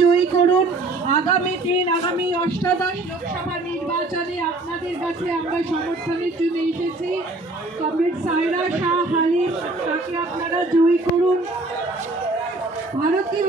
জয়ী করুন। আগামী দিন, আগামী অষ্টাদশ লোকসভা নির্বাচনে আপনাদের কাছে আমরা সমর্থনের জন্য এসেছি। কমরেড সাইরা শাহ হালিম, তাকে আপনারা জয়ী করুন। ভারতীয়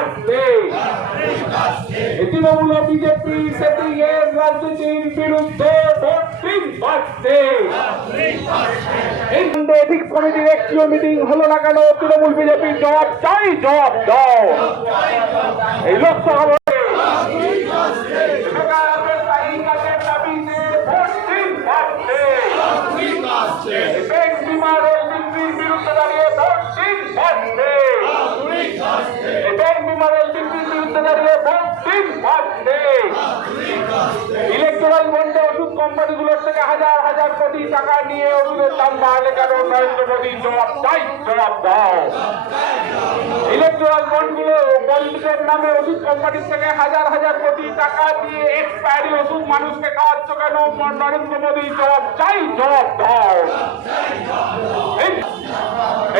মারতে তৃণমূল বিজেপি সেটিং এর রাজনীতির বিরুদ্ধে কমিটির একটিও মিটিং হলো না কেন তৃণমূল বিজেপির জবাব চাই জবাব দাও এই লোকসভা বেকারত্বের তালিকাতে দাবিতে ভোট দিন মারতে ব্যাংক বিমা রেল বিক্রির বিরুদ্ধে দাঁড়িয়ে কোম্পানিগুলোর থেকে হাজার হাজার কোটি টাকা নিয়ে ওষুধের দাম নরেন্দ্র মোদী? জবাব চাই, জবাব দাও। ইলেকট্রাল বন্ডগুলো বন্ডের নামে ওষুধ কোম্পানির থেকে হাজার হাজার কোটি টাকা দিয়ে এক্সপায়ারি ওষুধ মানুষকে খাওয়াচ্ছ কেন? নরেন্দ্র মোদী, জবাব চাই, জবাব দাও।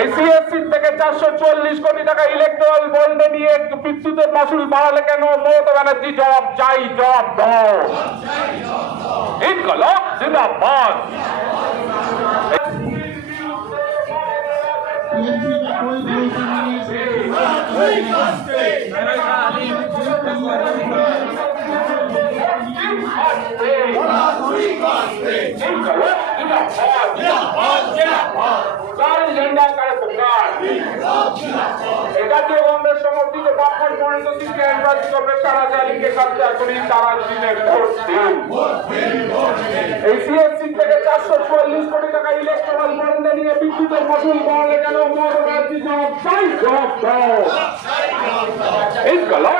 এই সিএসসি থেকে চারশো চল্লিশ কোটি টাকা ইলেকট্রাল বন্ডে নিয়ে বিদ্যুতের মাসুল বাড়ালে কেন মমতা ব্যানার্জি জবাব চাই জবাব দাও ইনকলাব জিন্দাবাদ Yeah, yeah, yeah. লাল ঝান্ডা কার পুকার জাতীয় কংগ্রেস সমর্থিত বামফ্রন্ট মনোনীত প্রার্থী কংগ্রেস জালিকে কাছে করি তারা দিনের ভোট দিন। এই সিএসসি থেকে চারশো চুয়াল্লিশ কোটি টাকা ইলেকট্রাল বন্ডে নিয়ে বিদ্যুতের ফসল বাড়ালে কেন মমতা ব্যানার্জি জবাব চাই জবাব দাও। ইনকলাব